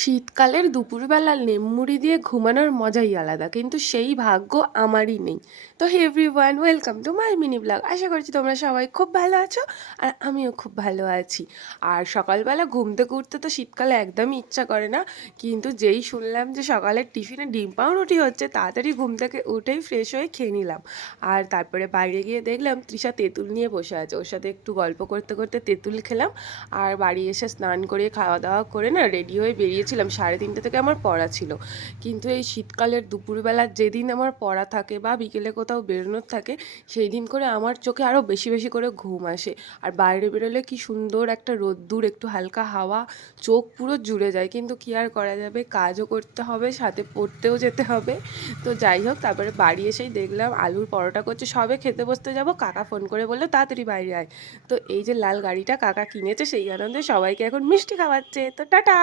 শীতকালের দুপুরবেলা লেমমুড়ি দিয়ে ঘুমানোর মজাই আলাদা, কিন্তু সেই ভাগ্য আমারই নেই। তো hey everyone, welcome to my mini blog. আশা করছি তোমরা সবাই খুব ভালো আছো, আর আমিও খুব ভালো আছি। আর সকালবেলা ঘুম থেকে উঠতে তো শীতকালে একদমই ইচ্ছা করে না, কিন্তু যেই শুনলাম যে সকালের টিফিনে ডিম পাউরুটি হচ্ছে, তাড়াতাড়ি ঘুম থেকে উঠেই ফ্রেশ হয়ে খেয়ে নিলাম। আর তারপরে বাইরে গিয়ে দেখলাম তৃষা তেঁতুল নিয়ে বসে আছে, ওর সাথে একটু গল্প করতে করতে তেঁতুল খেলাম। আর বাড়ি এসে স্নান করে খাওয়া দাওয়া করে না রেডি হয়ে বেরিয়েছিলাম, 3:30 থেকে আমার পড়া ছিল। কিন্তু এই শীতকালের দুপুরবেলা যেদিন আমার পড়া থাকে বা বিকেলে কোথাও বেরোনোর থাকে, সেই দিন করে আমার চোখে আরও বেশি বেশি করে ঘুম আসে। আর বাইরে বেরোলে কি সুন্দর একটা রোদ্দুর, একটু হালকা হাওয়া, চোখ পুরো জুড়ে যায়। কিন্তু কি আর করা যাবে, কাজও করতে হবে, সাথে পড়তেও যেতে হবে। তো যাই হোক, তারপরে বাড়ি এসেই দেখলাম আলুর পরোটা করছে, সবে খেতে বসতে যাব, কাকা ফোন করে বললো তাড়াতাড়ি বাইরে আয়। তো এই যে লাল গাড়িটা কাকা কিনেছে, সেই আনন্দে সবাইকে এখন মিষ্টি খাওয়াচ্ছে। তো টাটা।